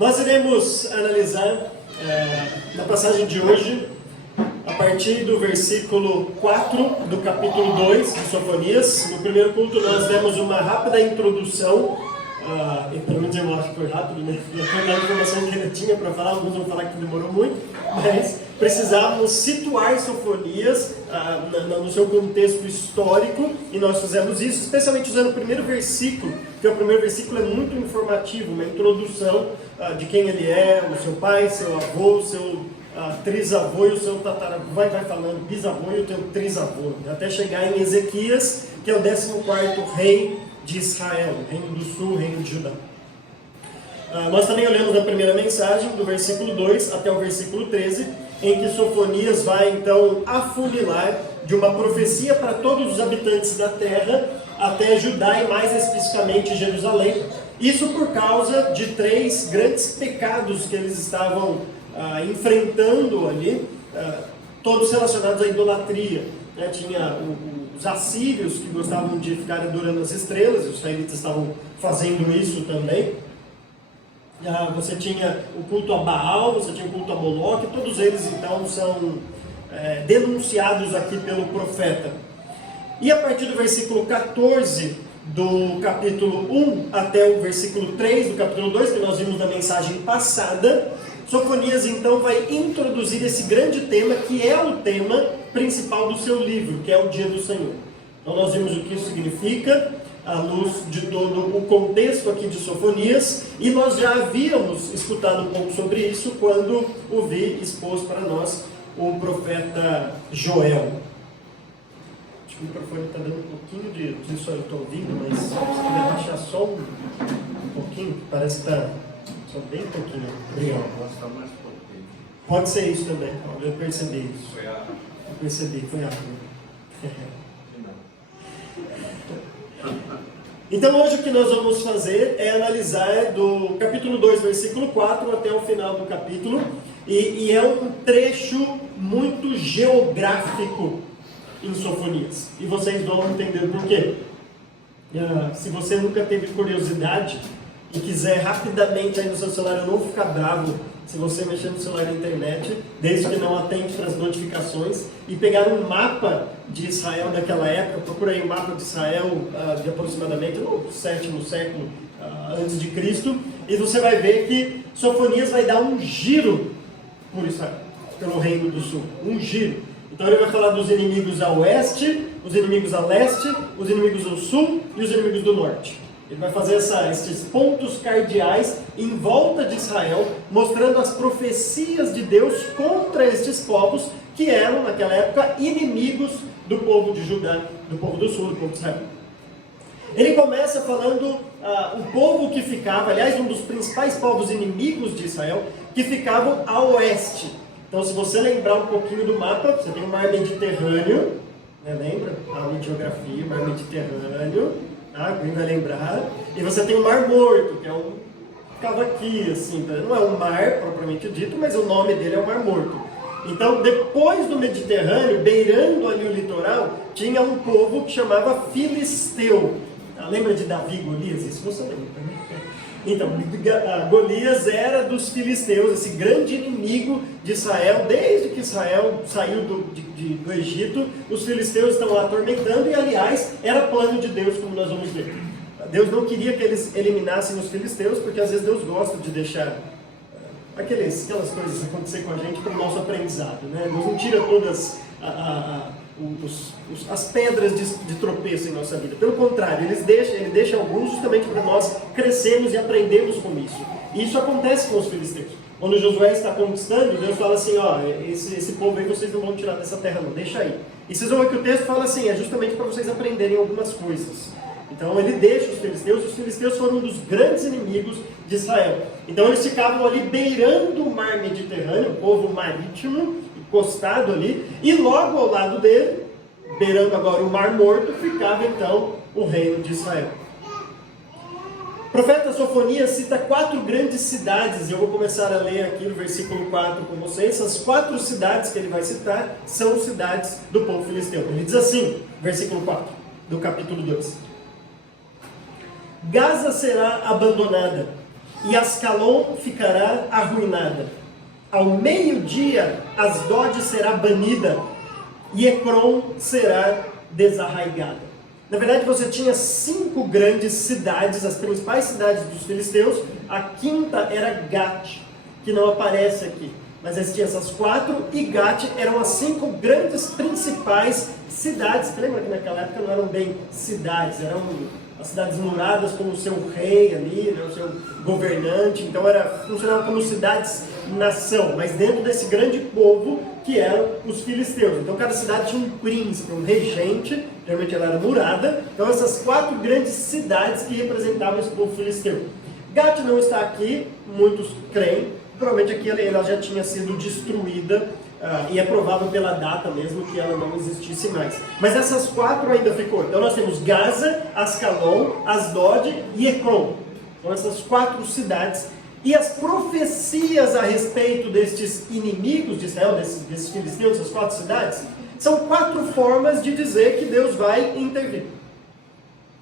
Nós iremos analisar na passagem de hoje, a partir do versículo 4 do capítulo 2 de Sofonias. No primeiro culto nós demos uma rápida introdução, e pelo menos eu acho que foi rápido, né? A informação que ainda tinha para falar, alguns vão falar que demorou muito, mas precisávamos situar Sofonias no seu contexto histórico, e nós fizemos isso, especialmente usando o primeiro versículo, que o primeiro versículo é muito informativo, uma introdução de quem ele é, o seu pai, seu avô, o seu trisavô e o seu tataravô, vai falando bisavô e o teu trisavô, até chegar em Ezequias, que é o 14º rei de Israel, reino do sul, reino de Judá. Nós também olhamos na primeira mensagem, do versículo 2 até o versículo 13, em que Sofonias vai então afunilar de uma profecia para todos os habitantes da terra, até Judá e mais especificamente Jerusalém. Isso por causa de 3 grandes pecados que eles estavam enfrentando ali, todos relacionados à idolatria. Tinha os assírios, que gostavam de ficar adorando as estrelas, os israelitas estavam fazendo isso também. Você tinha o culto a Baal, você tinha o culto a Moloque, todos eles então são denunciados aqui pelo profeta. E a partir do versículo 14 do capítulo 1 até o versículo 3 do capítulo 2, que nós vimos na mensagem passada, Sofonias então vai introduzir esse grande tema, que é o tema principal do seu livro, que é o Dia do Senhor. Então nós vimos o que isso significa, à luz de todo o contexto aqui de Sofonias, e nós já havíamos escutado um pouco sobre isso quando o Vi expôs para nós o profeta Joel. Acho que o microfone está dando um pouquinho de... Não sei se eu estou ouvindo, mas se puder baixar só um pouquinho, parece que está só bem pouquinho. Obrigado. Pode ser isso também, eu percebi isso. Eu percebi, foi água. Então hoje o que nós vamos fazer é analisar do capítulo 2, versículo 4 até o final do capítulo, e é um trecho muito geográfico em Sofonias, e vocês vão entender por quê. Se você nunca teve curiosidade e quiser rapidamente aí no seu celular, eu não vou ficar bravo se você mexer no celular na internet, desde que não atente para as notificações, e pegar um mapa de Israel daquela época, procura aí um mapa de Israel de aproximadamente no 7º século antes de Cristo, e você vai ver que Sofonias vai dar um giro por Israel, pelo Reino do Sul, um giro. Então ele vai falar dos inimigos a oeste, os inimigos a leste, os inimigos ao sul e os inimigos do norte. Ele vai fazer esses pontos cardeais em volta de Israel, mostrando as profecias de Deus contra estes povos que eram, naquela época, inimigos do povo de Judá, do povo do sul, do povo de Israel. Ele começa falando o povo que ficava, aliás, um dos principais povos inimigos de Israel, que ficavam a oeste. Então, se você lembrar um pouquinho do mapa, você tem o mar Mediterrâneo, né, lembra? A geografia, o mar Mediterrâneo. Alguém vai lembrar, e você tem o Mar Morto, que é ficava aqui, assim, não é um mar propriamente dito, mas o nome dele é o Mar Morto. Então, depois do Mediterrâneo, beirando ali o litoral, tinha um povo que chamava Filisteu. Lembra de Davi e Golias? Isso você lembra, né? Então, Golias era dos filisteus, esse grande inimigo de Israel. Desde que Israel saiu do Egito, os filisteus estão lá atormentando, e aliás, era plano de Deus, como nós vamos ver. Deus não queria que eles eliminassem os filisteus, porque às vezes Deus gosta de deixar aquelas coisas acontecer com a gente para o nosso aprendizado, né? Deus não tira todas as pedras de tropeço em nossa vida. Pelo contrário, ele deixa alguns justamente para nós crescermos e aprendermos com isso. E isso acontece com os filisteus. Quando Josué está conquistando, Deus fala assim, esse povo aí vocês não vão tirar dessa terra não, deixa aí. E vocês vão ver que o texto fala assim, é justamente para vocês aprenderem algumas coisas. Então ele deixa os filisteus foram um dos grandes inimigos de Israel. Então eles ficavam ali beirando o mar Mediterrâneo, o povo marítimo, encostado ali, e logo ao lado dele, beirando agora o Mar Morto, ficava então o reino de Israel. O profeta Sofonias cita 4 grandes cidades, e eu vou começar a ler aqui no versículo 4 com vocês. Essas 4 cidades que ele vai citar são cidades do povo filisteu. Ele diz assim, versículo 4 do capítulo 2: Gaza será abandonada, e Ascalon ficará arruinada. Ao meio-dia, Asdod será banida, e Ecrom será desarraigada. Na verdade, você tinha 5 grandes cidades, as principais cidades dos filisteus. A quinta era Gat, que não aparece aqui. Mas existiam essas 4, e Gat eram as 5 grandes principais cidades. Lembra que naquela época não eram bem cidades, eram as cidades muradas com o seu rei ali, né, o seu governante. Então funcionavam como cidades-nação, mas dentro desse grande povo que eram os filisteus. Então cada cidade tinha um príncipe, um regente, geralmente ela era murada. Então essas 4 grandes cidades que representavam esse povo filisteu. Gat não está aqui, muitos creem, provavelmente aqui ela já tinha sido destruída, e é provável pela data mesmo que ela não existisse mais. Mas essas 4 ainda ficou. Então nós temos Gaza, Ascalon, Asdod e Ecrom. São essas 4 cidades. E as profecias a respeito destes inimigos de Israel, desses filisteus, essas 4 cidades, são 4 formas de dizer que Deus vai intervir.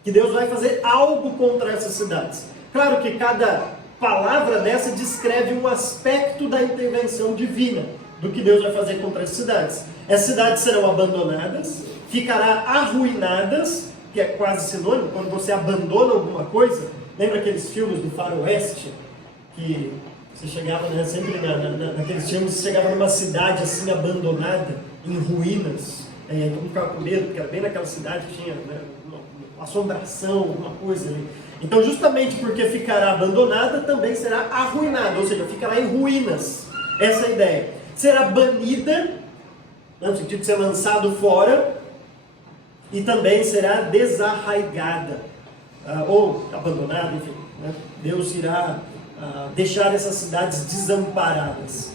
Que Deus vai fazer algo contra essas cidades. Claro que cada palavra dessa descreve um aspecto da intervenção divina, do que Deus vai fazer contra as cidades. As cidades serão abandonadas, ficarão arruinadas, que é quase sinônimo, quando você abandona alguma coisa. Lembra aqueles filmes do faroeste? Que você chegava, né, sempre naqueles filmes, você chegava numa cidade assim abandonada, em ruínas, e aí todo mundo ficava com medo, porque era bem naquela cidade que tinha, né, uma assombração, alguma coisa ali. Então justamente porque ficará abandonada, também será arruinada, ou seja, ficará em ruínas. Essa é a ideia. Será banida, no sentido de ser lançado fora, e também será desarraigada, ou abandonada, enfim. Né? Deus irá deixar essas cidades desamparadas.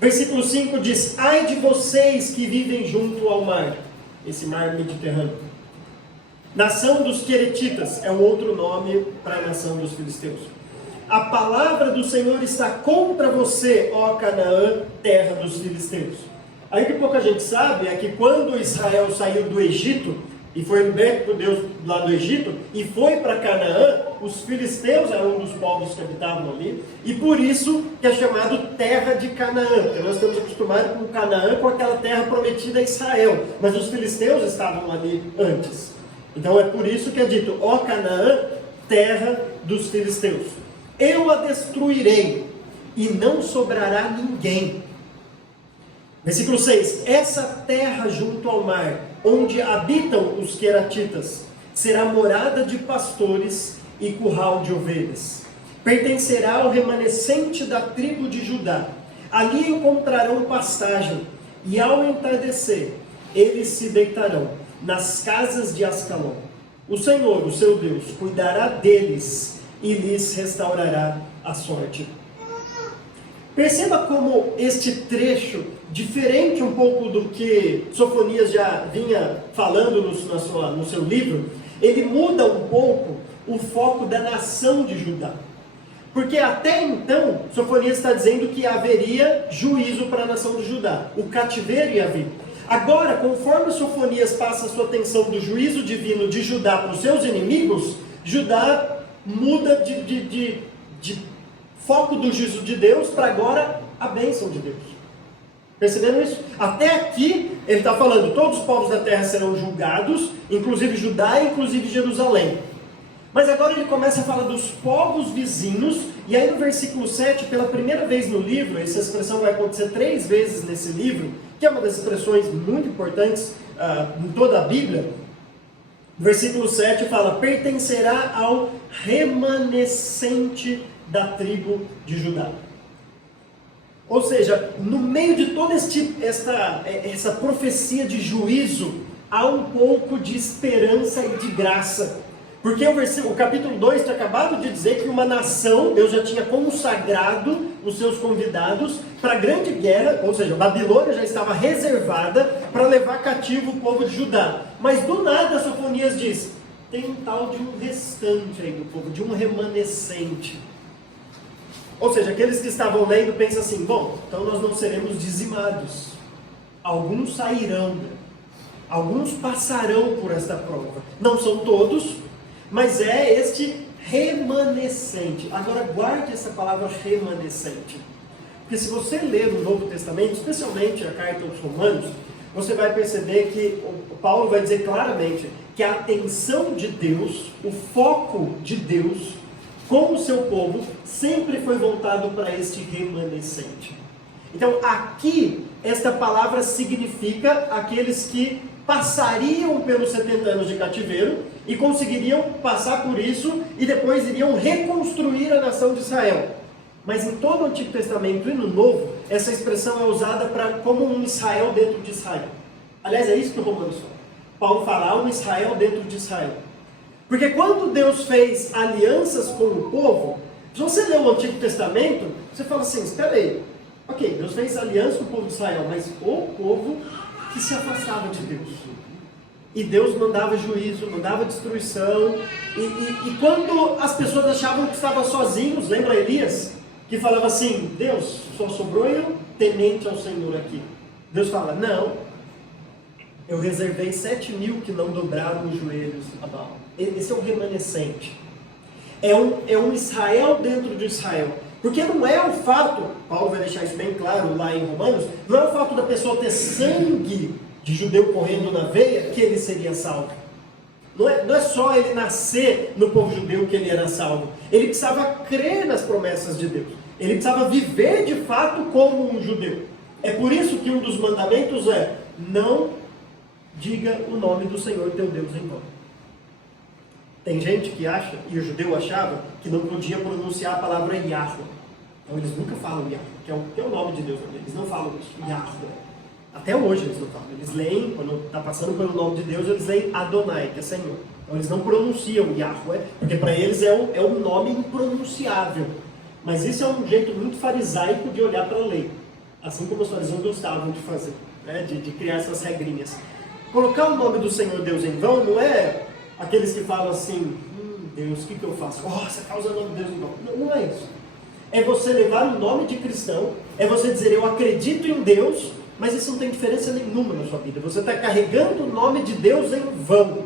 Versículo 5 diz: ai de vocês que vivem junto ao mar, esse mar Mediterrâneo. Nação dos Queretitas é um outro nome para a nação dos filisteus. A palavra do Senhor está contra você, ó Canaã, terra dos filisteus. Aí que pouca gente sabe é que quando Israel saiu do Egito, e foi liberto por Deus lá do Egito, e foi para Canaã, os filisteus eram um dos povos que habitavam ali, e por isso que é chamado terra de Canaã, porque nós estamos acostumados com Canaã, com aquela terra prometida a Israel, mas os filisteus estavam ali antes. Então é por isso que é dito, ó Canaã, terra dos filisteus. Eu a destruirei, e não sobrará ninguém. Versículo 6. Essa terra junto ao mar, onde habitam os queratitas, será morada de pastores e curral de ovelhas. Pertencerá ao remanescente da tribo de Judá. Ali encontrarão pastagem, e ao entardecer, eles se deitarão nas casas de Ascalon. O Senhor, o seu Deus, cuidará deles e lhes restaurará a sorte. Perceba como este trecho, diferente um pouco do que Sofonias já vinha falando no seu livro, ele muda um pouco o foco da nação de Judá. Porque até então, Sofonias está dizendo que haveria juízo para a nação de Judá. O cativeiro ia vir. Agora, conforme Sofonias passa a sua atenção do juízo divino de Judá para os seus inimigos, Judá muda de foco do juízo de Deus para agora a bênção de Deus. Perceberam isso? Até aqui ele está falando, todos os povos da terra serão julgados, inclusive Judá e inclusive Jerusalém. Mas agora ele começa a falar dos povos vizinhos, e aí no versículo 7, pela primeira vez no livro, essa expressão vai acontecer 3 vezes nesse livro, que é uma das expressões muito importantes em toda a Bíblia. Versículo 7 fala, pertencerá ao remanescente da tribo de Judá. Ou seja, no meio de toda essa profecia de juízo, há um pouco de esperança e de graça. Porque o capítulo 2 tinha acabado de dizer que uma nação, Deus já tinha consagrado os seus convidados para a grande guerra, ou seja, a Babilônia já estava reservada para levar cativo o povo de Judá. Mas do nada, Sofonias diz, tem um tal de um restante aí do povo, de um remanescente. Ou seja, aqueles que estavam lendo pensam assim, bom, então nós não seremos dizimados. Alguns sairão, alguns passarão por esta prova. Não são todos, mas é este remanescente. Agora guarde essa palavra remanescente. Porque se você ler no Novo Testamento, especialmente a carta aos Romanos, você vai perceber que o Paulo vai dizer claramente que a atenção de Deus, o foco de Deus com o seu povo, sempre foi voltado para este remanescente. Então aqui, esta palavra significa aqueles que passariam pelos 70 anos de cativeiro e conseguiriam passar por isso e depois iriam reconstruir a nação de Israel. Mas em todo o Antigo Testamento e no Novo, essa expressão é usada como um Israel dentro de Israel. Aliás, é isso que o Romanos fala. Paulo fala, um Israel dentro de Israel. Porque quando Deus fez alianças com o povo, se você lê o Antigo Testamento, você fala assim, espera aí, ok, Deus fez aliança com o povo de Israel, mas o povo que se afastava de Deus. E Deus mandava juízo, mandava destruição. E quando as pessoas achavam que estavam sozinhos, lembra Elias? Que falava assim, Deus, só sobrou eu temente ao Senhor aqui. Deus fala, não, eu reservei 7.000 que não dobraram os joelhos a Baal. Esse é um remanescente. É um Israel dentro de Israel. Porque não é o fato, Paulo vai deixar isso bem claro lá em Romanos, não é o fato da pessoa ter sangue de judeu correndo na veia que ele seria salvo. Não é só ele nascer no povo judeu que ele era salvo. Ele precisava crer nas promessas de Deus. Ele precisava viver de fato como um judeu. É por isso que um dos mandamentos é, não diga o nome do Senhor teu Deus em vão. Tem gente que acha, e o judeu achava, que não podia pronunciar a palavra Yahweh. Então eles nunca falam Yahweh, que é o nome de Deus. Eles não falam isso, Yahweh. Até hoje eles não falam. Eles leem, quando está passando pelo nome de Deus, eles leem Adonai, que é Senhor. Então eles não pronunciam Yahweh, porque para eles é um nome impronunciável. Mas isso é um jeito muito farisaico de olhar para a lei. Assim como os fariseus gostavam de fazer, né? de criar essas regrinhas. Colocar o nome do Senhor Deus em vão não é aqueles que falam assim, Deus, o que eu faço? Você está usando o nome de Deus em vão. Não é isso. É você levar o nome de cristão, é você dizer, eu acredito em Deus, mas isso não tem diferença nenhuma na sua vida. Você está carregando o nome de Deus em vão.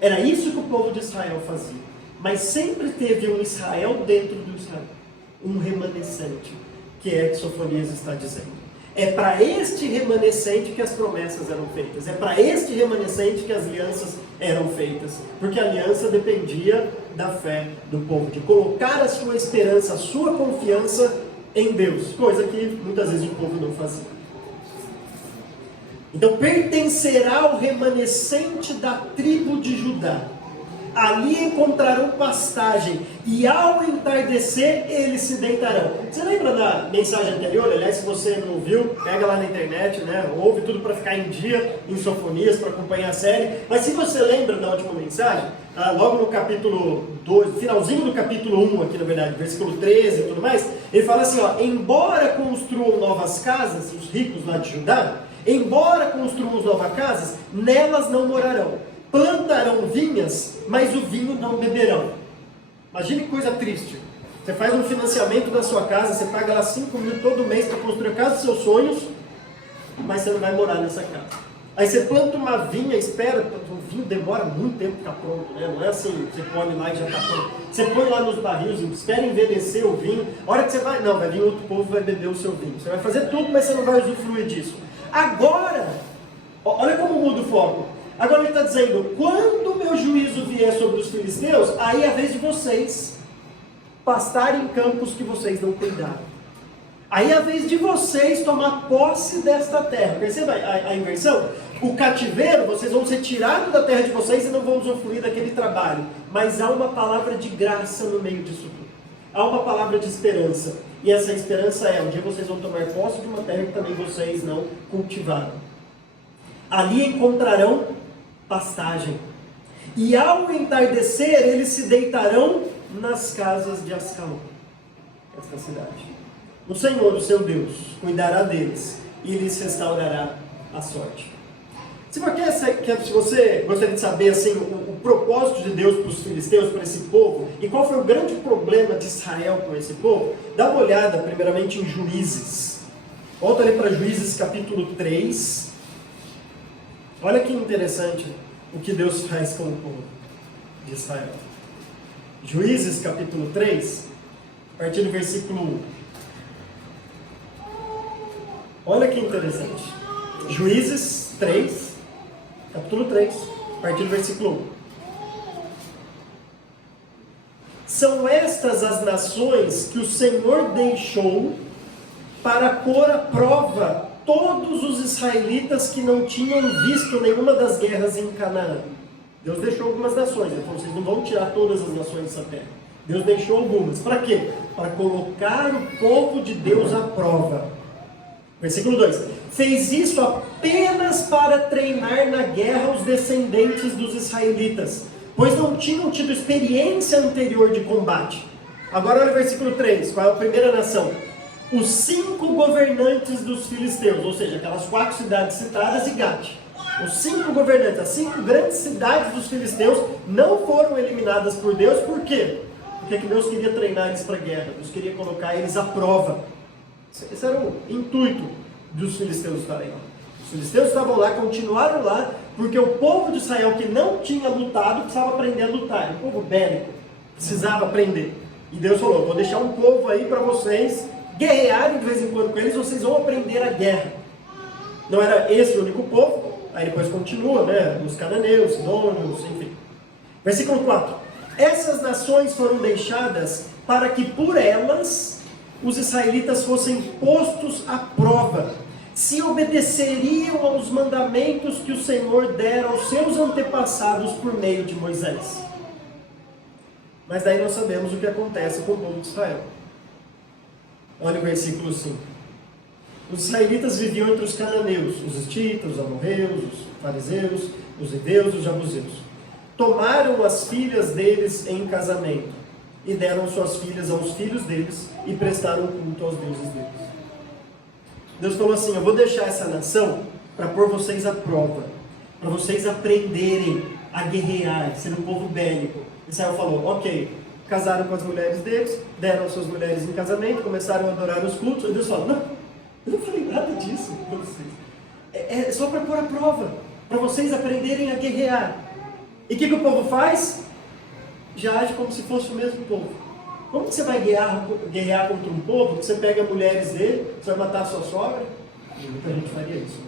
Era isso que o povo de Israel fazia. Mas sempre teve um Israel dentro do Israel. Um remanescente, que é que Sofonias está dizendo. É para este remanescente que as promessas eram feitas. É para este remanescente que as alianças eram feitas. Porque a aliança dependia da fé do povo. De colocar a sua esperança, a sua confiança em Deus. Coisa que muitas vezes o povo não fazia. Então pertencerá o remanescente da tribo de Judá. Ali encontrarão pastagem, e ao entardecer eles se deitarão. Você lembra da mensagem anterior? Aliás, se você não ouviu, pega lá na internet, né? Ouve tudo para ficar em dia, em Sofonias, para acompanhar a série. Mas se você lembra da última mensagem, logo no capítulo 2, finalzinho do capítulo 1, aqui na verdade, versículo 13 e tudo mais, ele fala assim, embora construam novas casas, os ricos lá de Judá, embora construam novas casas, nelas não morarão. Plantarão vinhas, mas o vinho não beberão. Imagine que coisa triste. Você faz um financiamento da sua casa, você paga lá 5.000 todo mês para construir a casa dos seus sonhos, mas você não vai morar nessa casa. Aí você planta uma vinha, espera, o vinho demora muito tempo para ficar pronto, né? Não é assim, você põe lá e já está pronto. Você põe lá nos barris, espera envelhecer o vinho. A hora que você vai vir outro povo vai beber o seu vinho. Você vai fazer tudo, mas você não vai usufruir disso. Agora, olha como muda o foco. Agora ele está dizendo, quando o meu juízo vier sobre os filisteus, aí é a vez de vocês pastarem em campos que vocês não cuidaram. Aí é a vez de vocês tomar posse desta terra. Perceba a inversão? O cativeiro, vocês vão ser tirados da terra de vocês e não vão usufruir daquele trabalho. Mas há uma palavra de graça no meio disso tudo. Há uma palavra de esperança. E essa esperança é, um dia vocês vão tomar posse de uma terra que também vocês não cultivaram. Ali encontrarão pastagem. E ao entardecer, eles se deitarão nas casas de Ascalon, esta cidade. O Senhor, o seu Deus, cuidará deles e lhes restaurará a sorte. Se você gostaria de saber assim, o propósito de Deus para os filisteus, para esse povo, e qual foi o grande problema de Israel com esse povo, dá uma olhada primeiramente em Juízes. Volta ali para Juízes capítulo 3. Olha que interessante o que Deus faz com o povo de Israel. Juízes capítulo 3, a partir do versículo 1. Olha que interessante. Juízes 3, capítulo 3, a partir do versículo 1. São estas as nações que o Senhor deixou para pôr à prova todos os israelitas que não tinham visto nenhuma das guerras em Canaã. Deus deixou algumas nações, então vocês não vão tirar todas as nações dessa terra. Deus deixou algumas. Para quê? Para colocar o povo de Deus à prova. Versículo 2. Fez isso apenas para treinar na guerra os descendentes dos israelitas, pois não tinham tido experiência anterior de combate. Agora olha o versículo 3. Qual é a primeira nação? Os 5 governantes dos filisteus, ou seja, aquelas 4 cidades citadas e Gate. Os 5 governantes, as 5 grandes cidades dos filisteus não foram eliminadas por Deus. Por quê? Porque que Deus queria treinar eles para a guerra. Deus queria colocar eles à prova. Esse era o intuito dos filisteus estarem lá. Os filisteus estavam lá, continuaram lá, porque o povo de Israel que não tinha lutado precisava aprender a lutar. O povo bélico precisava aprender. E Deus falou: vou deixar um povo aí para vocês guerrearem de vez em quando com eles, vocês vão aprender a guerra. Não era esse o único povo. Aí depois continua, né? Os cananeus, sidônios, enfim. Versículo 4. Essas nações foram deixadas para que por elas os israelitas fossem postos à prova, se obedeceriam aos mandamentos que o Senhor dera aos seus antepassados por meio de Moisés. Mas daí nós sabemos o que acontece com o povo de Israel. Olha o versículo 5. Os israelitas viviam entre os cananeus, os hititas, os amorreus, os fariseus, os heveus, os jebuseus. Tomaram as filhas deles em casamento e deram suas filhas aos filhos deles e prestaram culto aos deuses deles. Deus falou assim: eu vou deixar essa nação para pôr vocês à prova, para vocês aprenderem a guerrear, ser um povo bélico. Israel falou: ok, casaram com as mulheres deles, deram suas mulheres em casamento, começaram a adorar os cultos. E Deus falou: não, eu não falei nada disso para vocês. É só para pôr à prova, para vocês aprenderem a guerrear. E o que o povo faz? Já age como se fosse o mesmo povo. Como que você vai guerrear contra um povo que você pega mulheres dele, você vai matar a sua sogra? Muita gente faria isso.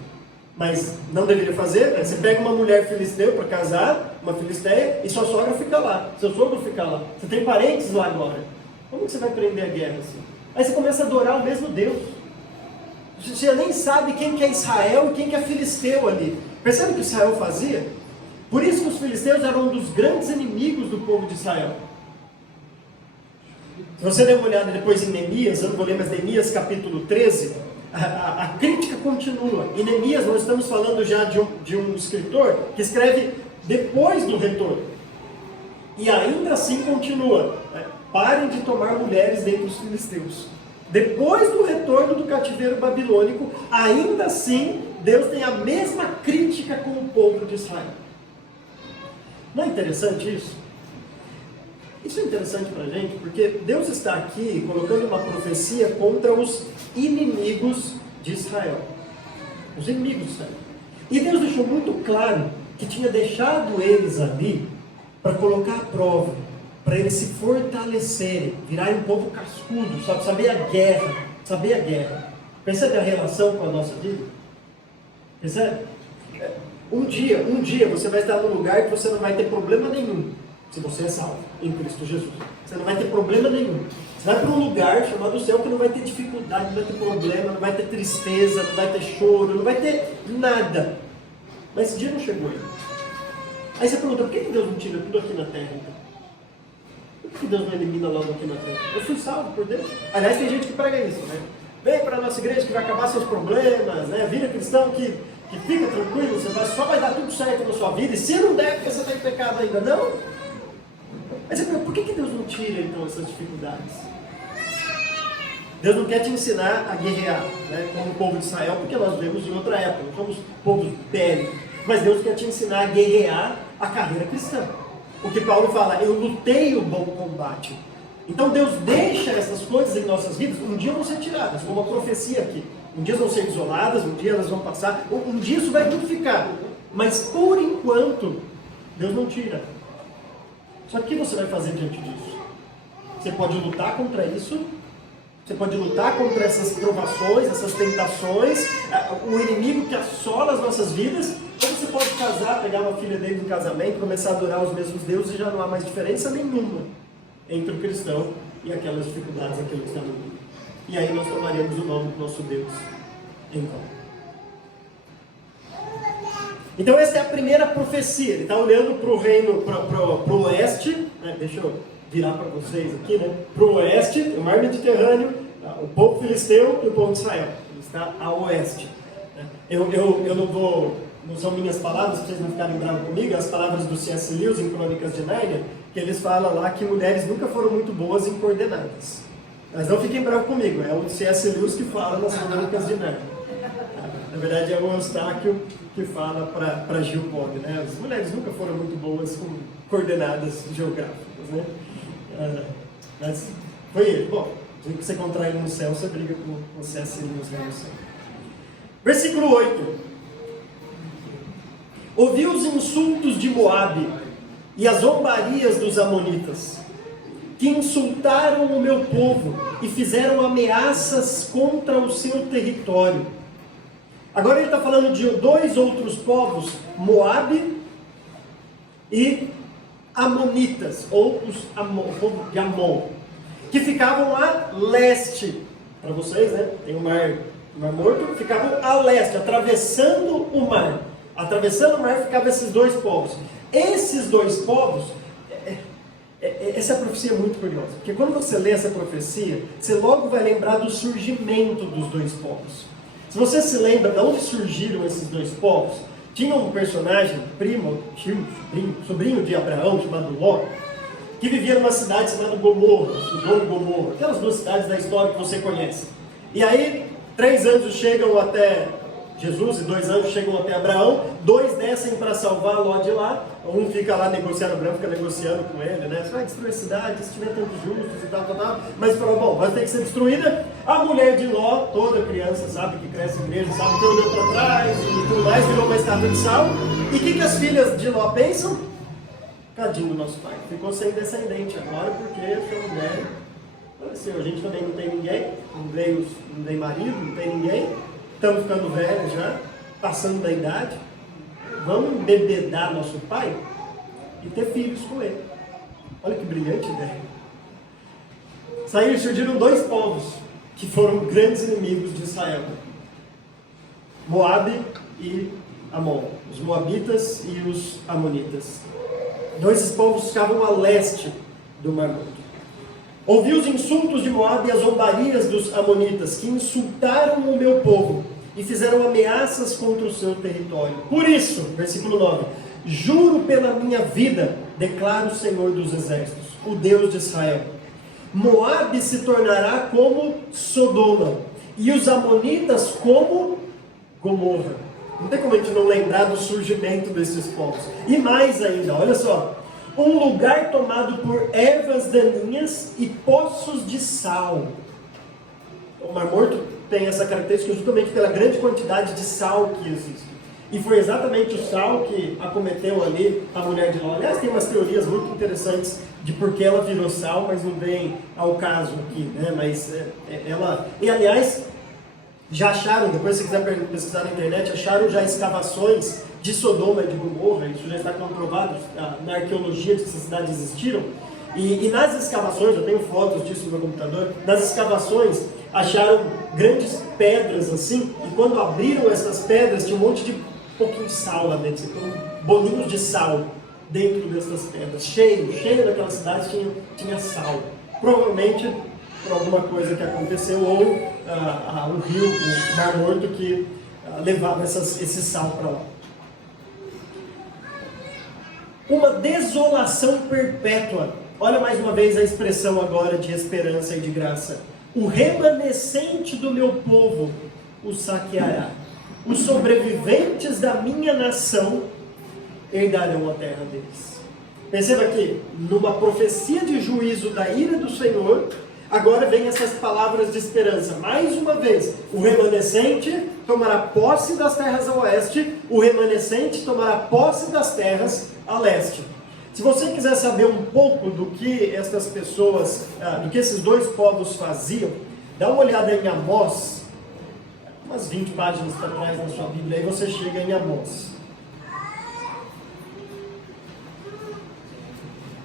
Mas não deveria fazer, né? Você pega uma mulher filisteu para casar, uma filisteia, e sua sogra fica lá, seu sogro fica lá. Você tem parentes lá agora. Como que você vai prender a guerra assim? Aí você começa a adorar o mesmo Deus. Você nem sabe quem que é Israel e quem que é filisteu ali. Percebe o que Israel fazia? Por isso que os filisteus eram um dos grandes inimigos do povo de Israel. Se você der uma olhada depois em Neemias, eu não vou ler, mas Neemias capítulo 13, a crítica continua. Em Neemias nós estamos falando já de um escritor que escreve depois do retorno. E ainda assim continua: parem de tomar mulheres dentre os filisteus. Depois do retorno do cativeiro babilônico, ainda assim Deus tem a mesma crítica com o povo de Israel. Não é interessante isso? Isso é interessante para a gente, porque Deus está aqui colocando uma profecia contra os inimigos de Israel. Os inimigos de Israel. E Deus deixou muito claro que tinha deixado eles ali para colocar à prova, para eles se fortalecerem, virarem um povo cascudo, sabe? Saber a guerra. Percebe a relação com a nossa vida? Percebe? Um dia você vai estar num lugar que você não vai ter problema nenhum, se você é salvo em Cristo Jesus. Você não vai ter problema nenhum. Você vai para um lugar chamado céu que não vai ter dificuldade, não vai ter problema, não vai ter tristeza, não vai ter choro, não vai ter nada. Mas esse dia não chegou ainda. Aí você pergunta: por que Deus não tira tudo aqui na terra então? Por que Deus não elimina logo aqui na terra? Eu fui salvo por Deus. Aliás, tem gente que prega isso, né? Vem para a nossa igreja que vai acabar seus problemas, né? Vira cristão que fica tranquilo, só vai dar tudo certo na sua vida, e se não der, porque você está em pecado ainda, não? Mas por que Deus não tira então essas dificuldades? Deus não quer te ensinar a guerrear, né, como o povo de Israel, porque nós vivemos em outra época, nós somos povos bélicos, mas Deus quer te ensinar a guerrear a carreira cristã. O que Paulo fala: eu lutei o bom combate. Então Deus deixa essas coisas em nossas vidas, um dia vão ser tiradas, como uma profecia aqui. Um dia vão ser isoladas, um dia elas vão passar, um dia isso vai tudo ficar. Mas por enquanto, Deus não tira. Só que o que você vai fazer diante disso? Você pode lutar contra isso. Você pode lutar contra essas provações, essas tentações, o inimigo que assola as nossas vidas. Ou você pode casar, pegar uma filha dele no casamento, começar a adorar os mesmos deuses e já não há mais diferença nenhuma entre o cristão e aquelas dificuldades, aquilo que está no mundo. E aí nós tomaremos o nome do nosso Deus em vão. Então essa é a primeira profecia. Ele está olhando para o reino, para o oeste, né? Deixa eu virar para vocês aqui, né? Para o oeste, o mar Mediterrâneo, o povo filisteu e o povo de Israel. Ele está a oeste. Eu não vou, não são minhas palavras, para vocês não ficarem bravos comigo, as palavras do C.S. Lewis em Crônicas de Nárnia, que eles falam lá que mulheres nunca foram muito boas em coordenadas. Mas não fiquem bravos comigo, é o C.S. Lewis que fala nas Crônicas de Nárnia. Na verdade é o Eustáquio que fala para Gil Pobre, né? As mulheres nunca foram muito boas com coordenadas geográficas, né? Mas foi ele. Bom, se você encontrar ele no céu, você briga com o C.S. Lewis lá no céu. Versículo 8. Ouvi os insultos de Moabe e as zombarias dos amonitas, que insultaram o meu povo e fizeram ameaças contra o seu território. Agora ele está falando de dois outros povos, Moabe e Amonitas, ou o povo de Amon, que ficavam a leste. Para vocês, né? Tem o mar Morto, ficavam a leste, atravessando o mar. Atravessando o mar ficavam esses dois povos. Esses dois povos, essa profecia é muito curiosa, porque quando você lê essa profecia, você logo vai lembrar do surgimento dos dois povos. Se você se lembra de onde surgiram esses dois povos, tinha um personagem, sobrinho de Abraão, chamado Ló, que vivia numa cidade chamada Gomorra, Sodoma e Gomorra, aquelas duas cidades da história que você conhece. E aí, 3 anjos chegam até Jesus e 2 anjos chegam até Abraão, 2 descem para salvar Ló de lá, um fica lá negociando, Abraão fica negociando com ele, né? Você vai destruir a cidade, se tiver tantos justos e tal, mas falou, bom, vai ter que ser destruída. A mulher de Ló, toda criança sabe que cresce em igreja, sabe que olhou para trás e tudo mais, virou uma estátua de sal. E o que as filhas de Ló pensam? Cadinho do nosso pai, ficou sem descendente agora porque sua mulher faleceu. A gente também não tem ninguém, não tem marido, não tem ninguém, estamos ficando velhos já, passando da idade. Vamos embebedar nosso pai e ter filhos com ele. Olha que brilhante ideia. Surgiram 2 povos que foram grandes inimigos de Israel: Moabe e Amon, os moabitas e os amonitas. Então esses povos ficavam a leste do Mar Morto. Ouvi os insultos de Moabe e as zombarias dos amonitas, que insultaram o meu povo e fizeram ameaças contra o seu território. Por isso, versículo 9, juro pela minha vida, declara o Senhor dos Exércitos, o Deus de Israel, Moabe se tornará como Sodoma, e os amonitas como Gomorra. Não tem como a gente não lembrar do surgimento desses povos. E mais ainda, olha só, um lugar tomado por ervas daninhas e poços de sal. O Mar Morto tem essa característica justamente pela grande quantidade de sal que existe. E foi exatamente o sal que acometeu ali a mulher de Ló. Aliás, tem umas teorias muito interessantes de por que ela virou sal, mas não vem ao caso aqui, né? Mas ela... E aliás, já acharam, depois se quiser pesquisar na internet, acharam já escavações de Sodoma e de Gomorra, isso já está comprovado na arqueologia de que essas cidades existiram. E nas escavações, eu tenho fotos disso no meu computador, nas escavações acharam grandes pedras assim, e quando abriram essas pedras tinha um monte de pouquinho de sal lá dentro, bolinhos de sal dentro dessas pedras, cheio daquela cidade tinha sal, provavelmente por alguma coisa que aconteceu, ou o rio, o Mar Morto que levava esse sal para lá. Uma desolação perpétua. Olha mais uma vez a expressão agora de esperança e de graça. O remanescente do meu povo o saqueará. Os sobreviventes da minha nação herdarão a terra deles. Perceba que, numa profecia de juízo da ira do Senhor, agora vem essas palavras de esperança. Mais uma vez, o remanescente tomará posse das terras a oeste, o remanescente tomará posse das terras a leste. Se você quiser saber um pouco do que essas pessoas, do que esses dois povos faziam, dá uma olhada em Amós, umas 20 páginas para trás na sua Bíblia, aí você chega em Amós.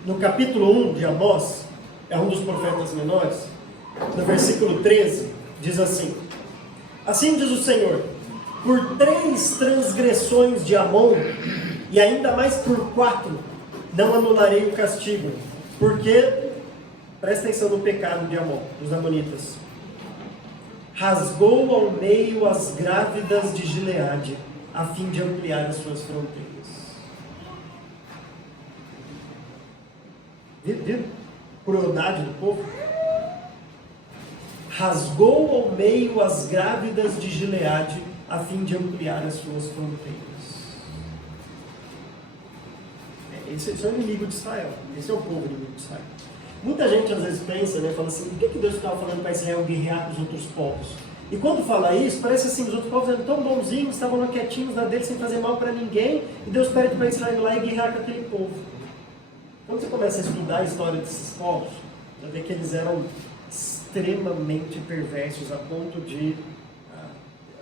No capítulo 1 de Amós, é um dos profetas menores, no versículo 13, diz assim: assim diz o Senhor, por 3 transgressões de Amon, e ainda mais por 4, não anularei o castigo, porque, presta atenção no pecado de Amon, dos amonitas, rasgou ao meio as grávidas de Gileade, a fim de ampliar as suas fronteiras. Viu? Crueldade do povo. Rasgou ao meio as grávidas de Gileade, a fim de ampliar as suas fronteiras. Esse é o inimigo de Israel. Esse é o povo inimigo de Israel. Muita gente às vezes pensa, né, fala assim, por que Deus estava falando para Israel guerrear com os outros povos? E quando fala isso, parece assim, os outros povos eram tão bonzinhos, estavam lá quietinhos na deles, sem fazer mal para ninguém, e Deus pede para Israel ir lá e guerrear com aquele povo. Quando você começa a estudar a história desses povos, você vê que eles eram extremamente perversos, a ponto de...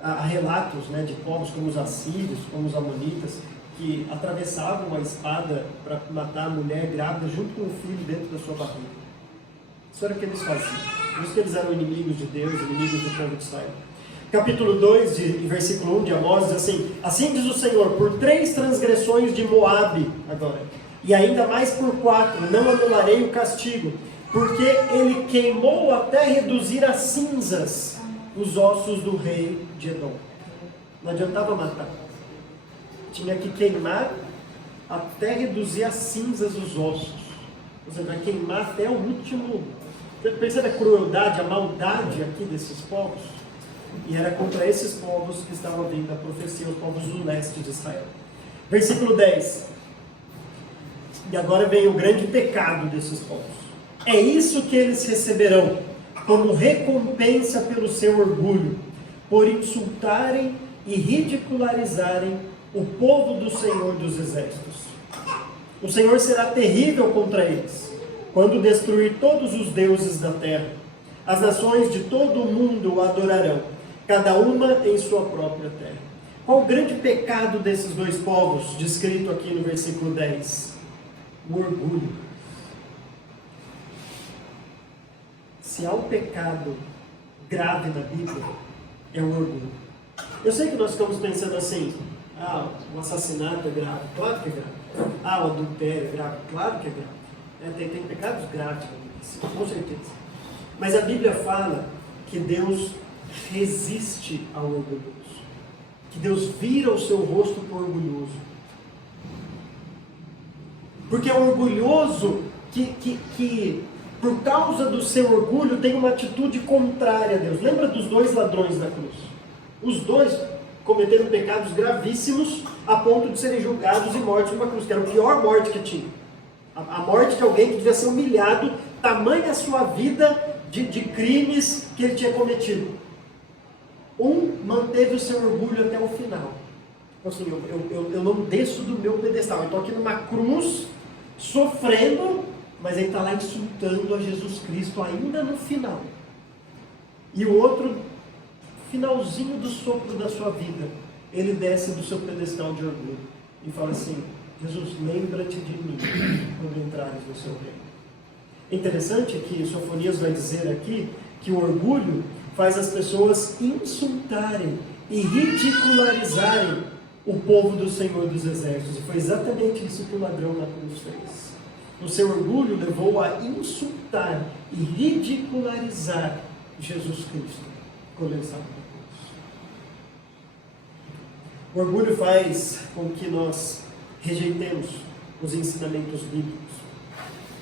Há relatos, né, de povos como os assírios, como os amonitas, que atravessavam a espada para matar a mulher grávida junto com o filho dentro da sua barriga. Isso era o que eles faziam. Por isso que eles eram inimigos de Deus, inimigos do povo de Israel. Capítulo 2, versículo 1 de Amós, diz assim: assim diz o Senhor, por 3 transgressões de Moabe, agora, e ainda mais por 4, não anularei o castigo, porque ele queimou até reduzir a cinzas os ossos do rei de Edom. Não adiantava matar. Tinha que queimar até reduzir a cinzas os ossos. Ou seja, vai queimar até o último. Percebe a crueldade, a maldade aqui desses povos? E era contra esses povos que estava vindo a profecia, os povos do leste de Israel. Versículo 10. E agora vem o grande pecado desses povos. É isso que eles receberão como recompensa pelo seu orgulho, por insultarem e ridicularizarem o povo do Senhor dos Exércitos. O Senhor será terrível contra eles, quando destruir todos os deuses da terra. As nações de todo o mundo o adorarão, cada uma em sua própria terra. Qual o grande pecado desses dois povos, descrito aqui no versículo 10? O orgulho. Se há um pecado grave na Bíblia, é o orgulho. Eu sei que nós ficamos pensando assim, o assassinato é grave, claro que é grave. O adultério é grave, claro que é grave. Tem pecados graves na Bíblia, com certeza. Mas a Bíblia fala que Deus resiste ao orgulhoso, que Deus vira o seu rosto para o orgulhoso. Porque é o orgulhoso que por causa do seu orgulho, tem uma atitude contrária a Deus. Lembra dos 2 ladrões da cruz? Os 2 cometeram pecados gravíssimos a ponto de serem julgados e mortos numa cruz, que era a pior morte que tinha. A morte de alguém que devia ser humilhado, tamanha a sua vida de crimes que ele tinha cometido. Um manteve o seu orgulho até o final. Assim, eu não desço do meu pedestal, eu estou aqui numa cruz, sofrendo, mas ele está lá insultando a Jesus Cristo ainda no final. E o outro, finalzinho do sopro da sua vida, ele desce do seu pedestal de orgulho e fala assim: Jesus, lembra-te de mim quando entrares no seu reino. Interessante que Sofonias vai dizer aqui que o orgulho faz as pessoas insultarem e ridicularizarem o povo do Senhor dos Exércitos. E foi exatamente isso que o ladrão na cruz fez. O seu orgulho levou a insultar e ridicularizar Jesus Cristo quando ele estava na cruz. O orgulho faz com que nós rejeitemos os ensinamentos bíblicos.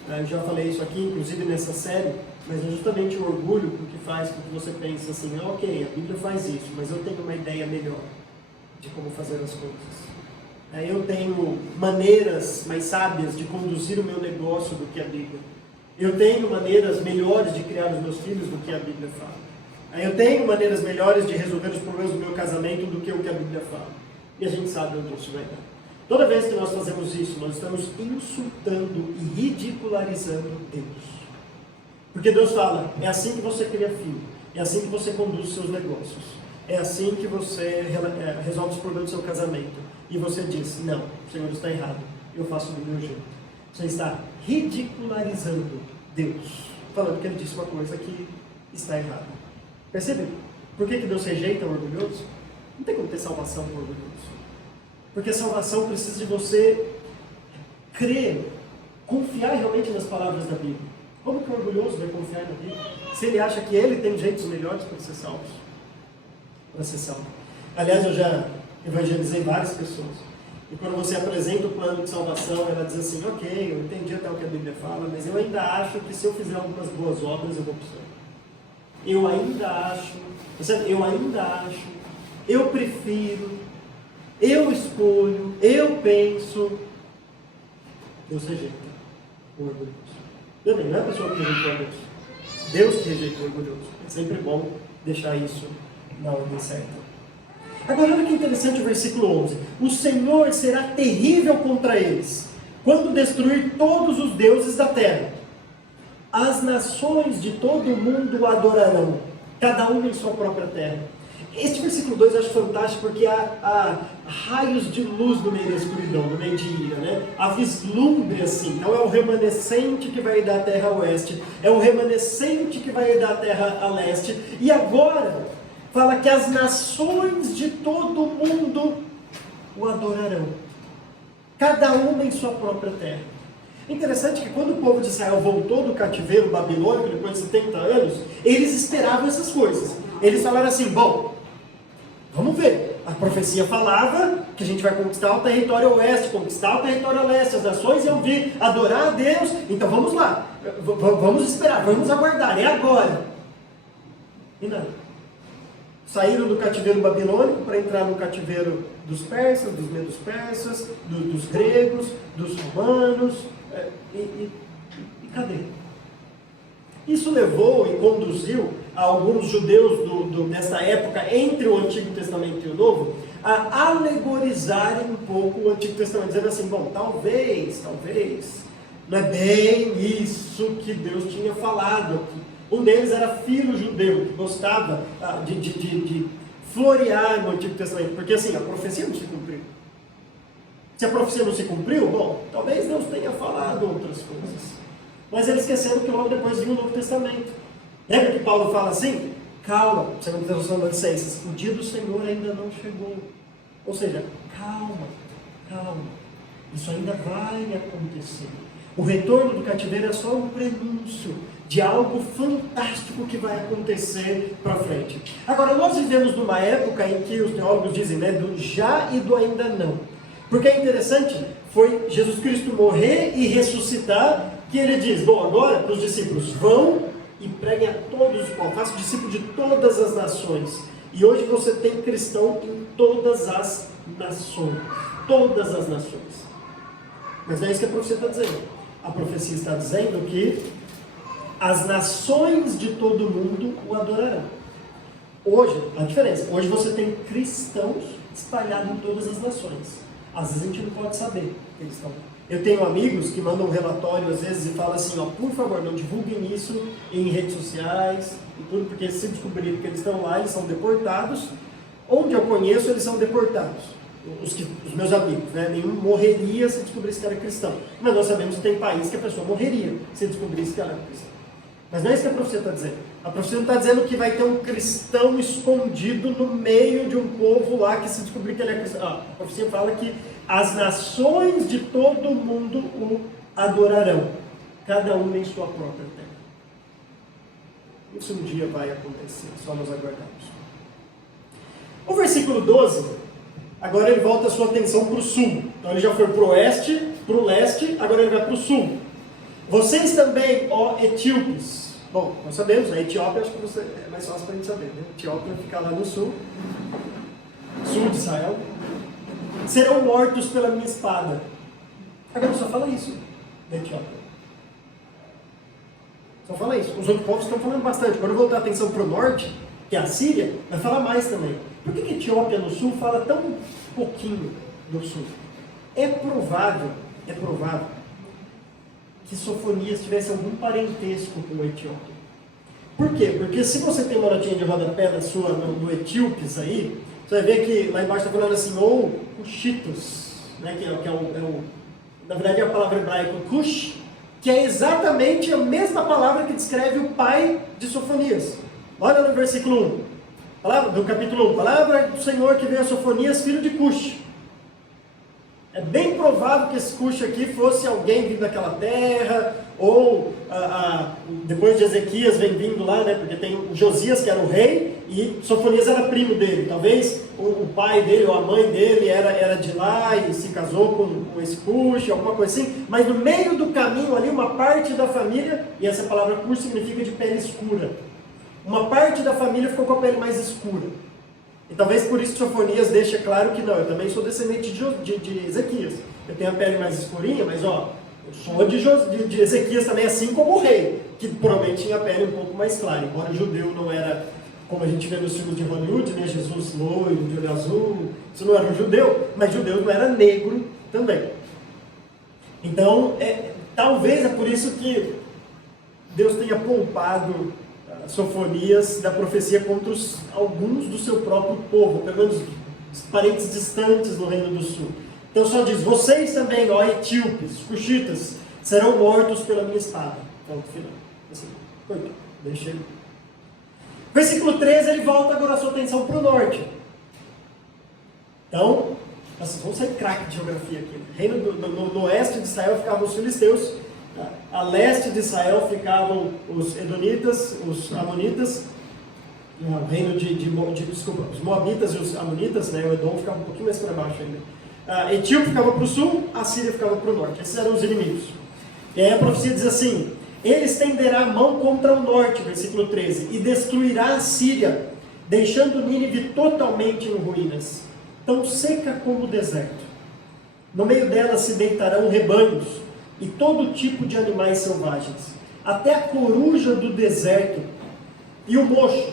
Eu já falei isso aqui, inclusive nessa série, mas é justamente o orgulho que faz com que você pense assim: ok, a Bíblia faz isso, mas eu tenho uma ideia melhor de como fazer as coisas. Eu tenho maneiras mais sábias de conduzir o meu negócio do que a Bíblia. Eu tenho maneiras melhores de criar os meus filhos do que a Bíblia fala. Eu tenho maneiras melhores de resolver os problemas do meu casamento do que o que a Bíblia fala. E a gente sabe onde isso vai dar. Toda vez que nós fazemos isso, nós estamos insultando e ridicularizando Deus. Porque Deus fala, é assim que você cria filho, é assim que você conduz os seus negócios, é assim que você resolve os problemas do seu casamento. E você diz, não, o Senhor está errado, eu faço do meu jeito. Você está ridicularizando Deus, falando que Ele disse uma coisa que está errada. Percebe? Por que Deus rejeita o orgulhoso? Não tem como ter salvação com o orgulhoso. Porque a salvação precisa de você crer, confiar realmente nas palavras da Bíblia. Como que o orgulhoso vai confiar na Bíblia? Se ele acha que ele tem jeitos melhores para ser salvo. Para ser salvo. Aliás, eu já evangelizei várias pessoas. E quando você apresenta o plano de salvação, ela diz assim, ok, eu entendi até o que a Bíblia fala, mas eu ainda acho que se eu fizer algumas boas obras, eu vou para o céu. Eu ainda acho, eu prefiro, eu escolho, eu penso. Deus rejeita o orgulhoso. Também não é a pessoa que rejeitou a Deus. Deus que rejeita o orgulhoso. É sempre bom deixar isso na ordem certa. Agora, olha que interessante o versículo 11. O Senhor será terrível contra eles, quando destruir todos os deuses da terra. As nações de todo o mundo o adorarão, cada uma em sua própria terra. Este versículo 2 eu acho fantástico, porque há raios de luz no meio da escuridão, no meio de ira, né? Há vislumbre assim. Então é o remanescente que vai dar a terra a oeste, é o remanescente que vai dar a terra a leste. E agora fala que as nações de todo o mundo o adorarão, cada uma em sua própria terra. Interessante que quando o povo de Israel voltou do cativeiro babilônico, depois de 70 anos, eles esperavam essas coisas. Eles falaram assim, bom, vamos ver, a profecia falava que a gente vai conquistar o território oeste, conquistar o território leste, as nações iam vir adorar a Deus, então vamos lá, vamos esperar, vamos aguardar, é agora. E não. Saíram do cativeiro babilônico para entrar no cativeiro dos persas, dos medos persas, dos gregos, dos romanos, e cadê? Isso levou e conduziu a alguns judeus dessa época, entre o Antigo Testamento e o Novo, a alegorizarem um pouco o Antigo Testamento, dizendo assim, bom, talvez, não é bem isso que Deus tinha falado aqui. Um deles era filho judeu, que gostava de florear no Antigo Testamento, porque assim, a profecia não se cumpriu. Se a profecia não se cumpriu, bom, talvez Deus tenha falado outras coisas. Mas eles esqueceram que logo depois vinha o Novo Testamento. Lembra que Paulo fala assim? Calma, 2 Tessalonicenses, o dia do Senhor ainda não chegou. Ou seja, calma. Isso ainda vai acontecer. O retorno do cativeiro é só um prenúncio de algo fantástico que vai acontecer para frente. Agora, nós vivemos numa época em que os teólogos dizem, né, do já e do ainda não. Porque é interessante, foi Jesus Cristo morrer e ressuscitar, que ele diz, bom, agora para os discípulos, vão e preguem a todos, façam discípulo de todas as nações. E hoje você tem cristão em todas as nações. Todas as nações. Mas não é isso que a profecia está dizendo. A profecia está dizendo que as nações de todo mundo o adorarão. Hoje, a diferença, hoje você tem cristãos espalhados em todas as nações. Às vezes a gente não pode saber que eles estão. Eu tenho amigos que mandam um relatório às vezes e falam assim, ó, por favor, não divulguem isso em redes sociais e tudo, porque se descobrirem que eles estão lá, eles são deportados. Onde eu conheço, eles são deportados. Os meus amigos, né? Nenhum morreria se descobrisse que era cristão. Mas nós sabemos que tem país que a pessoa morreria se descobrisse que era cristão. Mas não é isso que a profecia está dizendo. A profecia não está dizendo que vai ter um cristão escondido no meio de um povo lá que se descobrir que ele é cristão. A profecia fala que as nações de todo mundo o adorarão, cada uma em sua própria terra. Isso um dia vai acontecer, só nós aguardamos. O versículo 12, agora ele volta a sua atenção para o sul. Então ele já foi para o oeste, para o leste, agora ele vai para o sul. Vocês também, ó etíopes. Bom, nós sabemos, a Etiópia acho que é mais fácil para a gente saber, né? A Etiópia fica lá no sul de Israel. Serão mortos pela minha espada. Agora só fala isso da Etiópia. Só fala isso. Os outros povos estão falando bastante. Quando eu voltar a atenção para o norte, que é a Síria, vai falar mais também. Por que a Etiópia no sul fala tão pouquinho do sul? É provável que Sofonias tivesse algum parentesco com o Etíope. Por quê? Porque se você tem uma notinha de rodapé na sua, no Etíopes aí, você vai ver que lá embaixo está falando assim, ou Cuxitos, né, na verdade é a palavra hebraica Cush, que é exatamente a mesma palavra que descreve o pai de Sofonias. Olha no versículo 1, do capítulo 1, palavra do Senhor que veio a Sofonias, filho de Cush. É bem provável que esse Cush aqui fosse alguém vindo daquela terra, ou depois de Ezequias vem vindo lá, né, porque tem o Josias que era o rei, e Sofonias era primo dele. Talvez o pai dele ou a mãe dele era de lá e se casou com esse Cush, alguma coisa assim. Mas no meio do caminho ali, uma parte da família, e essa palavra Cush significa de pele escura, uma parte da família ficou com a pele mais escura. E talvez por isso Sofonias deixa claro que não, eu também sou descendente de Ezequias. Eu tenho a pele mais escurinha, mas ó, eu sou de Ezequias também, assim como o rei, que provavelmente tinha a pele um pouco mais clara. Embora o judeu não era, como a gente vê nos filmes de Hollywood, né, Jesus loiro, de olho azul, isso não era um judeu, mas judeu não era negro também. Então, talvez é por isso que Deus tenha poupado Sofonias da profecia contra alguns do seu próprio povo, pelo menos os parentes distantes no Reino do Sul. Então só diz, vocês também, ó etíopes, cuxitas, serão mortos pela minha espada. Ponto final. Assim, coitado, deixa ele. Versículo 13, ele volta agora a sua atenção para o norte. Então, vamos sair craque de geografia aqui. No oeste de Israel ficavam os filisteus, a leste de Israel ficavam os edonitas, os amonitas, o reino os moabitas e os amonitas, né? O Edom ficava um pouquinho mais para baixo ainda. Etíope ficava para o sul, a Síria ficava para o norte. Esses eram os inimigos. E aí a profecia diz assim, ele estenderá a mão contra o norte, versículo 13, e destruirá a Síria, deixando Nínive totalmente em ruínas, tão seca como o deserto. No meio dela se deitarão rebanhos, e todo tipo de animais selvagens, até a coruja do deserto e o mocho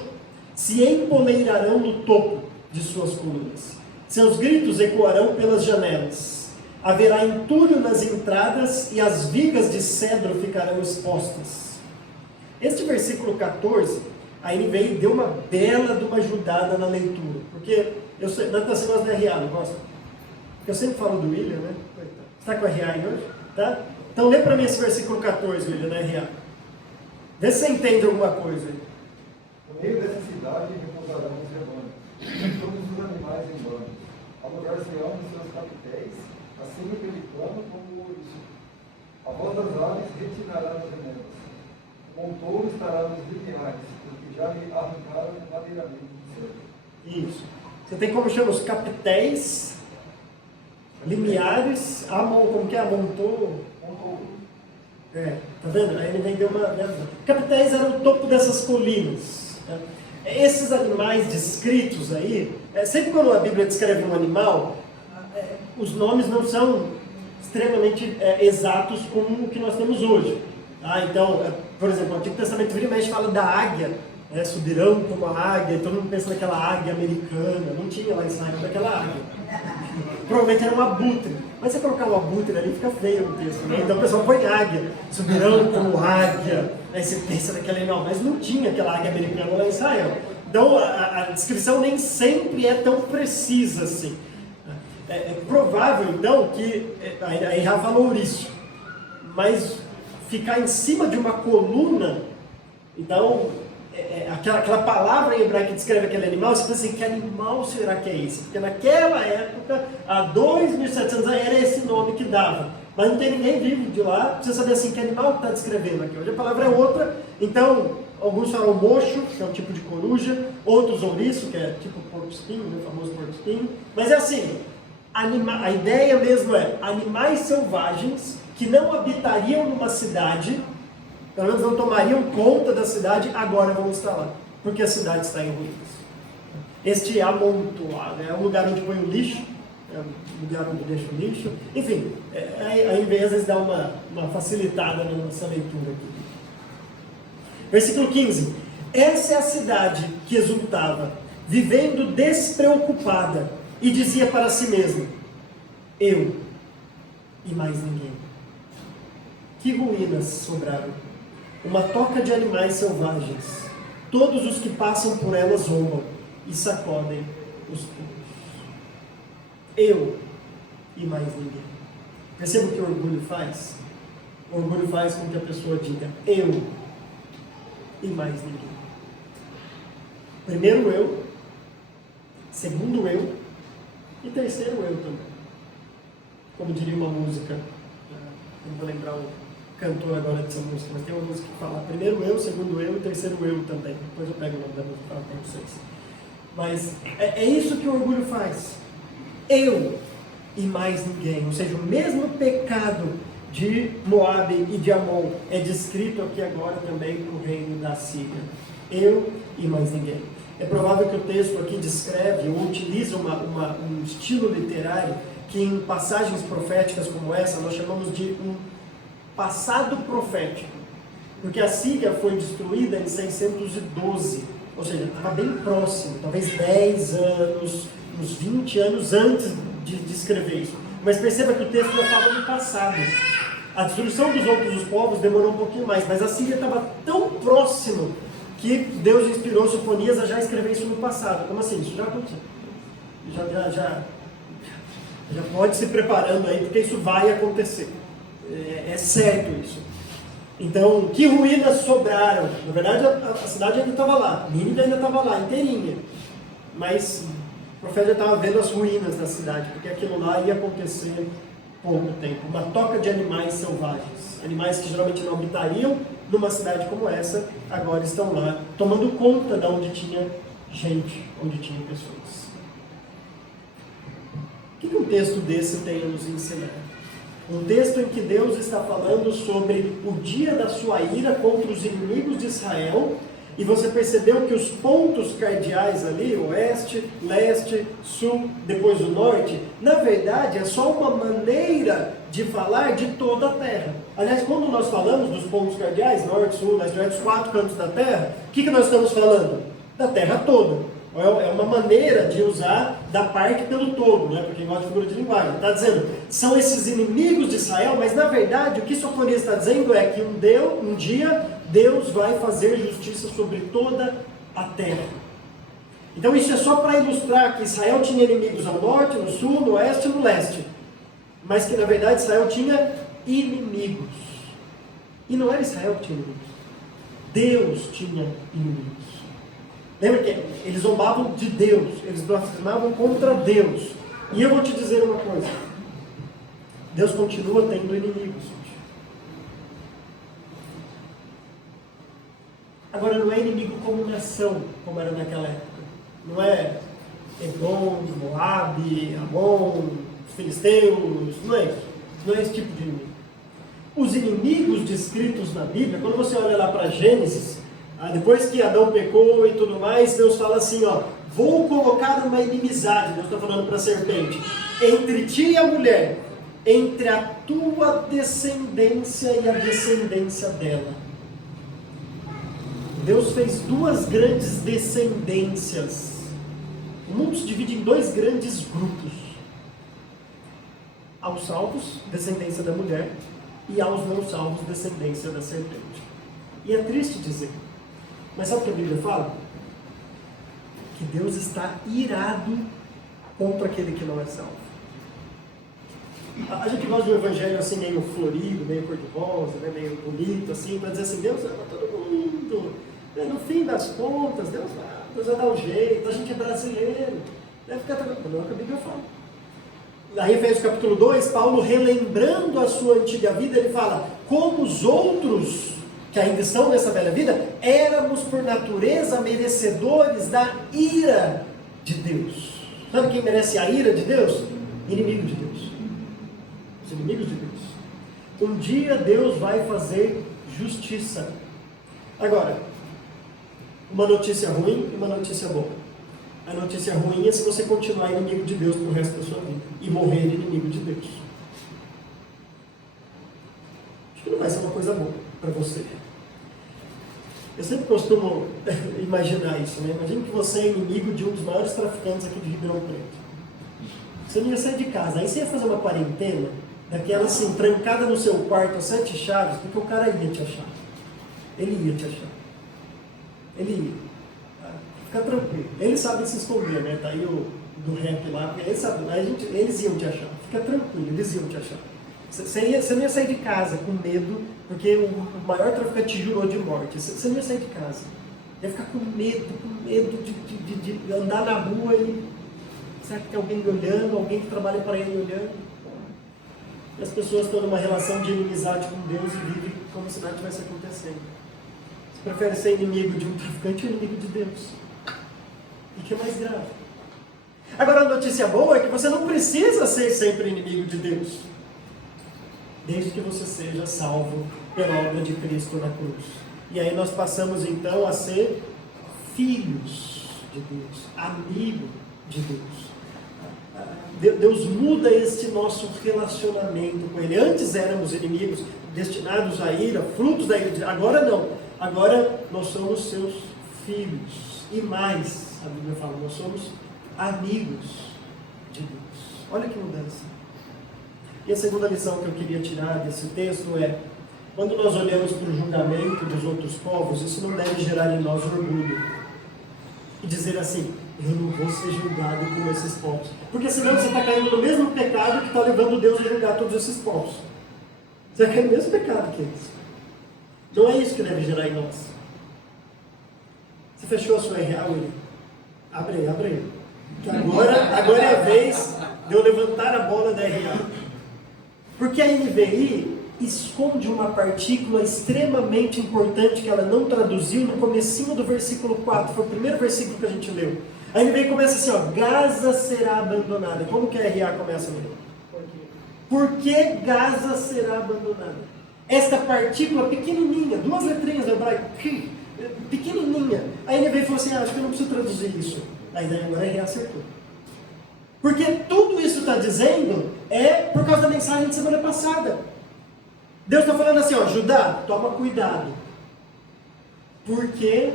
se empoleirarão no topo de suas colunas. Seus gritos ecoarão pelas janelas. Haverá entulho nas entradas e as vigas de cedro ficarão expostas. Este versículo 14, a NVI deu uma bela de uma ajudada na leitura, porque eu sei, você gosta do RA, não gosta? Eu sempre falo do William, né? Está com o RA aí hoje? Tá? Então lê para mim esse versículo 14, William, na RA. Vê se você entende alguma coisa aí. No meio dessa cidade repousarão os rebanhos, todos os animais em bandos. Alugar-se-ão nos seus capitéis, assim o pelicano como o ouriço. A voz das aves retirará das janelas. O montouro estará nos limiares, porque já lhe arrancaram madeiramente do céu. Isso. Você tem como chama os capitéis, limiares, como que é? Montouro. Tá vendo? Aí ele vendeu uma. Capitéis eram o topo dessas colinas. Né? Esses animais descritos aí, sempre quando a Bíblia descreve um animal, os nomes não são extremamente exatos como o que nós temos hoje. Então, por exemplo, o Antigo Testamento vira e mexe fala da águia, subirão como a águia, e todo mundo pensa naquela águia americana, não tinha lá em Israel daquela águia. Provavelmente era um abutre, mas se você colocar um abutre ali fica feio o texto, né? Então o pessoal põe águia, subirão como águia, aí você pensa naquela animal, mas não tinha aquela águia americana lá em Israel. Então a descrição nem sempre é tão precisa assim. É provável então que, aí já falou isso, mas ficar em cima de uma coluna, então aquela palavra em hebraico que descreve aquele animal, você pensa assim, que animal será que é esse? Porque naquela época, há 2.700 anos, era esse nome que dava. Mas não tem ninguém vivo de lá, precisa saber assim, que animal está descrevendo aqui. Hoje a palavra é outra, então, alguns falam mocho, que é um tipo de coruja, outros ouriço, que é tipo porco-espinho, né, o famoso porco-espinho. Mas é assim, a ideia mesmo é animais selvagens que não habitariam numa cidade, pelo menos não tomariam conta da cidade, agora vão estar lá, porque a cidade está em ruínas. Este amontoado é um lugar onde põe o lixo, é um lugar onde deixa o lixo, enfim, aí às vezes dá uma facilitada na nossa leitura aqui. Versículo 15: essa é a cidade que exultava, vivendo despreocupada, e dizia para si mesma: eu, e mais ninguém. Que ruínas sobraram! Uma toca de animais selvagens. Todos os que passam por elas zombam e sacodem os pulos. Eu e mais ninguém. Perceba o que o orgulho faz? O orgulho faz com que a pessoa diga eu e mais ninguém. Primeiro eu, segundo eu e terceiro eu também. Como diria uma música, não vou lembrar o cantor agora dessa música, mas tem uma música que fala primeiro eu, segundo eu e terceiro eu também. Depois eu pego o nome da música para vocês. Mas é isso que o orgulho faz. Eu e mais ninguém. Ou seja, o mesmo pecado de Moabe e de Amon é descrito aqui agora também no reino da Síria. Eu e mais ninguém. É provável que o texto aqui descreve ou utiliza um estilo literário que em passagens proféticas como essa nós chamamos de um passado profético. Porque a Síria foi destruída em 612, ou seja, estava bem próximo, talvez 10 anos, uns 20 anos antes de escrever isso. Mas perceba que o texto já fala do passado. A destruição dos outros povos demorou um pouquinho mais, mas a Síria estava tão próximo que Deus inspirou Sofonias a já escrever isso no passado. Como assim? Isso já aconteceu. Já pode se preparando aí, porque isso vai acontecer. É certo isso. Então, que ruínas sobraram? Na verdade, a cidade ainda estava lá, Nínive ainda estava lá, inteirinha. Mas o profeta já estava vendo as ruínas da cidade, porque aquilo lá ia acontecer pouco tempo. Uma toca de animais selvagens. Animais que geralmente não habitariam numa cidade como essa, agora estão lá, tomando conta de onde tinha gente, onde tinha pessoas. O que um texto desse tem a nos ensinar? Um texto em que Deus está falando sobre o dia da sua ira contra os inimigos de Israel, e você percebeu que os pontos cardeais ali, oeste, leste, sul, depois o norte, na verdade é só uma maneira de falar de toda a terra. Aliás, quando nós falamos dos pontos cardeais, norte, sul, leste, oeste, os 4 cantos da terra, o que nós estamos falando? Da terra toda. É uma maneira de usar da parte pelo todo, né? Porque gosta de figura de linguagem. Está dizendo, são esses inimigos de Israel, mas na verdade o que Sofonias está dizendo é que um dia Deus vai fazer justiça sobre toda a terra. Então isso é só para ilustrar que Israel tinha inimigos ao norte, no sul, no oeste e no leste. Mas que na verdade Israel tinha inimigos. E não era Israel que tinha inimigos. Deus tinha inimigos. Lembra que eles zombavam de Deus, eles blasfemavam contra Deus. E eu vou te dizer uma coisa: Deus continua tendo inimigos. Agora, não é inimigo como nação, como era naquela época. Não é Edom, Moabe, Amon, Filisteus, não é isso. Não é esse tipo de inimigo. Os inimigos descritos na Bíblia, quando você olha lá para Gênesis, depois que Adão pecou e tudo mais, Deus fala assim, vou colocar uma inimizade, Deus está falando para a serpente, entre ti e a mulher, entre a tua descendência e a descendência dela. Deus fez 2 grandes descendências. O mundo se divide em 2 grandes grupos. Aos salvos, descendência da mulher, e aos não salvos, descendência da serpente. E é triste dizer, mas sabe o que a Bíblia fala? Que Deus está irado contra aquele que não é salvo. A gente gosta de um evangelho assim meio florido, meio cor-de-rosa, né, meio bonito, assim, para dizer assim, Deus ama todo mundo. No fim das contas, Deus vai dar um jeito, a gente é brasileiro. Deve ficar tranquilo, não é o que a Bíblia fala. Lá em Efésios capítulo 2, Paulo, relembrando a sua antiga vida, ele fala, como os outros que ainda estão nessa velha vida, éramos por natureza merecedores da ira de Deus. Sabe quem merece a ira de Deus? Inimigo de Deus. Os inimigos de Deus. Um dia Deus vai fazer justiça. Agora, uma notícia ruim e uma notícia boa. A notícia ruim é se você continuar inimigo de Deus pro resto da sua vida e morrer inimigo de Deus. Acho que não vai ser uma coisa boa para você. Eu sempre costumo imaginar isso, né? Imagina que você é inimigo de um dos maiores traficantes aqui de Ribeirão Preto. Você não ia sair de casa, aí você ia fazer uma quarentena daquela assim, trancada no seu quarto, 7 chaves, porque o cara ia te achar. Ele ia te achar. Ele ia. Fica tranquilo. Eles sabem se esconder, né? Tá aí o do rap lá, eles sabem, eles iam te achar. Fica tranquilo, eles iam te achar. Você não ia sair de casa com medo, porque o maior traficante te jurou de morte. Você não ia sair de casa. Ia ficar com medo de andar na rua e será que tem alguém me olhando, alguém que trabalha para ele olhando? E as pessoas estão numa relação de inimizade com Deus e vivem como se nada estivesse acontecendo. Você prefere ser inimigo de um traficante ou inimigo de Deus? E que é mais grave? Agora a notícia boa é que você não precisa ser sempre inimigo de Deus, desde que você seja salvo pela obra de Cristo na cruz. E aí nós passamos então a ser filhos de Deus, amigo de Deus. Deus muda este nosso relacionamento com Ele. Antes éramos inimigos, destinados à ira, frutos da ira. Agora não. Agora nós somos seus filhos. E mais, a Bíblia fala, nós somos amigos de Deus. Olha que mudança. E a segunda lição que eu queria tirar desse texto é: quando nós olhamos para o julgamento dos outros povos, isso não deve gerar em nós orgulho. E dizer assim, eu não vou ser julgado como esses povos. Porque senão você está caindo no mesmo pecado que está levando Deus a julgar todos esses povos. Você vai cair no mesmo pecado que eles. Não é isso que deve gerar em nós. Você fechou a sua RA, William? Abre aí. Que agora é a vez de eu levantar a bola da RA. Porque a NVI esconde uma partícula extremamente importante que ela não traduziu no comecinho do versículo 4. Foi o primeiro versículo que a gente leu. A NVI começa assim, ó, Gaza será abandonada. Como que a RA começa, William? Por que Gaza será abandonada? Esta partícula pequenininha, 2 letrinhas do hebraico, pequenininha. A NVI falou assim, acho que eu não preciso traduzir isso. Aí daí agora a RA acertou. Porque tudo isso está dizendo é por causa da mensagem de semana passada. Deus está falando assim, ó, Judá, toma cuidado. Porque...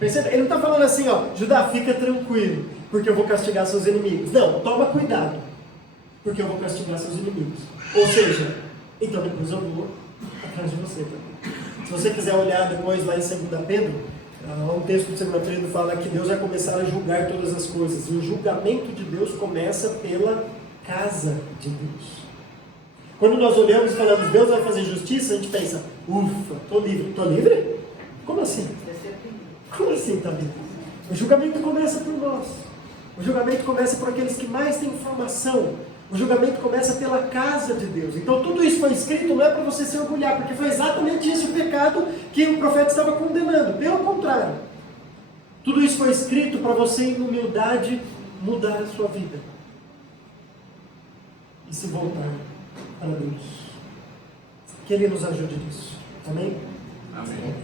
Percebe? Ele não está falando assim, ó, Judá, fica tranquilo, porque eu vou castigar seus inimigos. Não, toma cuidado, porque eu vou castigar seus inimigos. Ou seja, então depois eu vou atrás de você. Se você quiser olhar depois lá em 2 Pedro, um texto de 2 Pedro fala que Deus vai começar a julgar todas as coisas. E o julgamento de Deus começa pela casa de Deus. Quando nós olhamos e falamos, Deus vai fazer justiça, a gente pensa, ufa, estou livre. Estou livre? Como assim? Como assim está livre? O julgamento começa por nós. O julgamento começa por aqueles que mais têm informação. O julgamento começa pela casa de Deus. Então tudo isso foi escrito não é para você se orgulhar, porque foi exatamente esse o pecado que o profeta estava condenando. Pelo contrário. Tudo isso foi escrito para você, em humildade, mudar a sua vida. E se voltar para Deus. Que Ele nos ajude nisso. Amém? Amém.